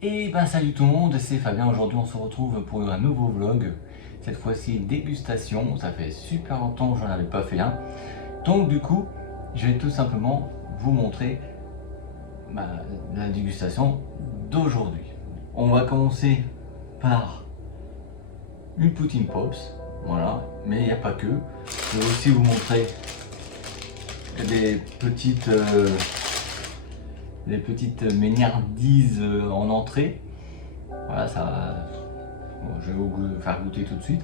Et ben salut tout le monde, c'est Fabien. Aujourd'hui on se retrouve pour un nouveau vlog. Cette fois-ci dégustation, ça fait super longtemps que j'en avais pas fait un. Donc du coup, je vais tout simplement vous montrer la dégustation d'aujourd'hui. On va commencer par une poutine pops, voilà, mais il n'y a pas que. Je vais aussi vous montrer des mignardises en entrée. Voilà, ça, bon, je vais vous faire goûter tout de suite.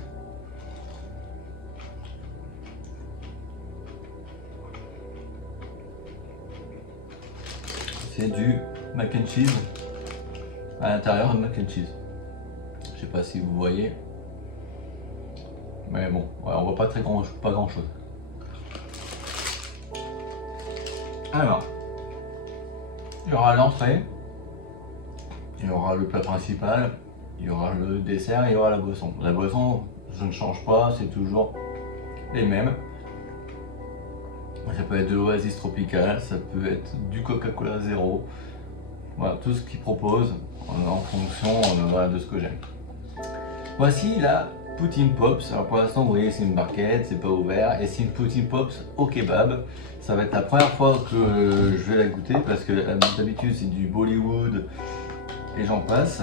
C'est du mac and cheese à l'intérieur, de mac and cheese. Je sais pas si vous voyez, mais bon, voilà, on voit pas grand chose. Alors, il y aura l'entrée, il y aura le plat principal, il y aura le dessert et il y aura la boisson. La boisson, ça ne change pas, c'est toujours les mêmes. Ça peut être de l'Oasis Tropical, ça peut être du Coca-Cola Zéro. Voilà, tout ce qu'ils proposent en fonction voilà, de ce que j'aime. Voici la Poutine Pops. Alors pour l'instant, vous voyez, c'est une barquette, c'est pas ouvert, et c'est une Poutine Pops au kebab. Ça va être la première fois que je vais la goûter parce que d'habitude c'est du Bollywood et j'en passe.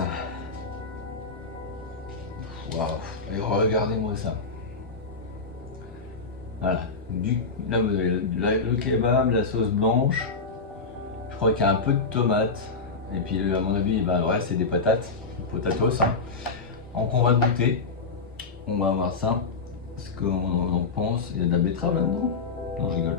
Waouh, et regardez-moi ça. Voilà, le kebab, la sauce blanche. Je crois qu'il y a un peu de tomate. Et puis à mon avis, le reste c'est des patates, potatoes. Hein. Donc on va goûter. On va voir ça. Ce qu'on en pense. Il y a de la betterave là-dedans? Non, je rigole.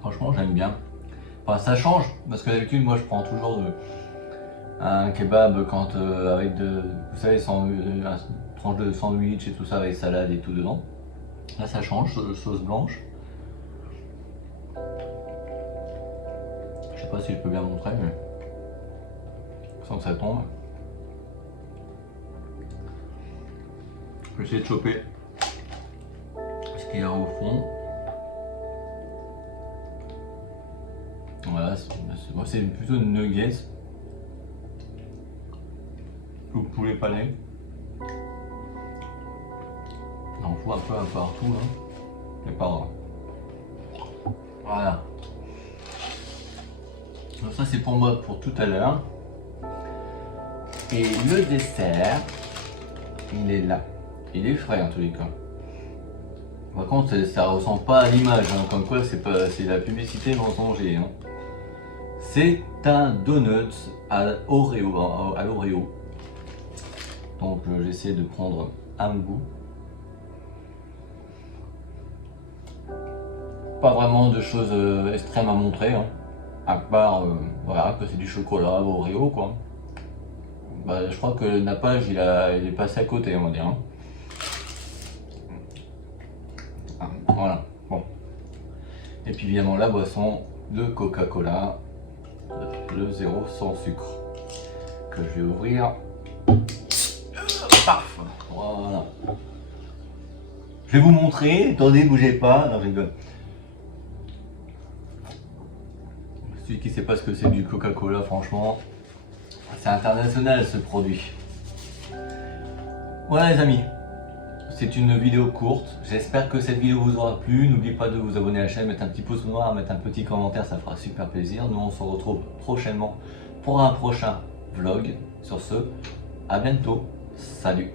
Franchement, j'aime bien. Enfin, ça change parce que d'habitude, moi, je prends toujours un kebab quand avec vous savez, une tranche de sandwich et tout ça avec salade et tout dedans. Là, ça change, sauce blanche. Je sais pas si je peux bien montrer, mais sans que ça tombe. Je vais essayer de choper ce qu'il y a au fond. Voilà, c'est plutôt une nuggets ou poulet pané. Il en faut un peu partout, hein. C'est pas grave. Voilà. Donc ça c'est pour moi pour tout à l'heure. Et le dessert, il est là. Il est frais en tous les cas. Par contre, ça ressemble pas à l'image, hein. Comme quoi c'est la publicité mensongère. Hein. C'est un donut à l'Oreo. Donc j'essaie de prendre un bout. Pas vraiment de choses extrêmes à montrer, hein. À part voilà, que c'est du chocolat Oreo quoi. Je crois que le nappage il est passé à côté, on va dire. Hein. Voilà, bon. Et puis évidemment la boisson de Coca-Cola, le zéro sans sucre, que je vais ouvrir. Paf, voilà. Je vais vous montrer, attendez, bougez pas, non je rigole. Celui qui ne sait pas ce que c'est du Coca-Cola, franchement, c'est international ce produit. Voilà les amis. C'est une vidéo courte, j'espère que cette vidéo vous aura plu. N'oubliez pas de vous abonner à la chaîne, mettre un petit pouce noir, mettre un petit commentaire, ça fera super plaisir. Nous on se retrouve prochainement pour un prochain vlog. Sur ce, à bientôt, salut.